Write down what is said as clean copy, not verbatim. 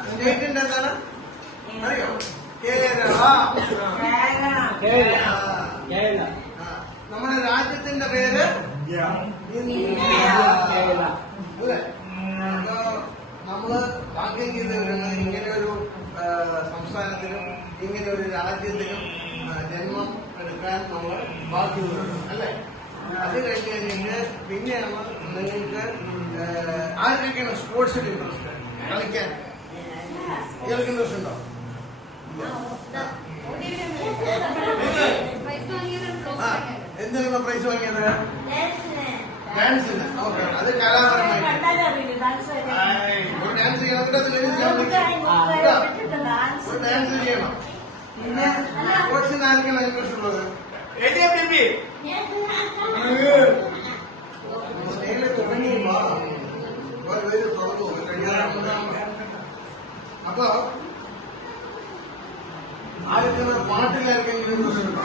സ്റ്റേറ്റിന്റെ എന്താണ് അറിയോ? കേരള. നമ്മുടെ രാജ്യത്തിന്റെ പേര് ഇന്ത്യ. അല്ലേ? നമ്മള് ഭാഗ്യം ചെയ്തവരാണ് ഇങ്ങനെ ഒരു സംസ്ഥാനത്തിനും ഇങ്ങനെ ഒരു രാജ്യത്തിനും ജന്മം എടുക്കാൻ നമ്മൾ ഭാഗ്യമുള്ളതാണ്. അല്ലേ? അത് കഴിഞ്ഞ് കഴിഞ്ഞിട്ട് പിന്നെയാണ് നിങ്ങൾക്ക് ആർക്കൊക്കെയാണ് സ്പോർട്സിൽ ഇൻട്രസ്റ്റ്? കളിക്കാൻ ഇയാൾക്ക് ഇൻട്രസ്റ്റ് ഉണ്ടോ? എന്തിനാണ് പ്രൈസ് വാങ്ങിയത്? ഡാൻസിന്. ഓക്കെ, അത് കലാപരമായിട്ട് ഒരു ഡാൻസ് ചെയ്യണം. ഒരു ഡാൻസ് ചെയ്യണം. പിന്നെ സ്പോർട്സിന് ആർക്കാണ് ഇൻട്രസ്റ്റ് ഉള്ളത്? അപ്പൊ ആർക്കാണ് പാട്ടിലാർക്കെങ്കിലും ഇൻട്രസ്റ്റ് ഉണ്ടോ?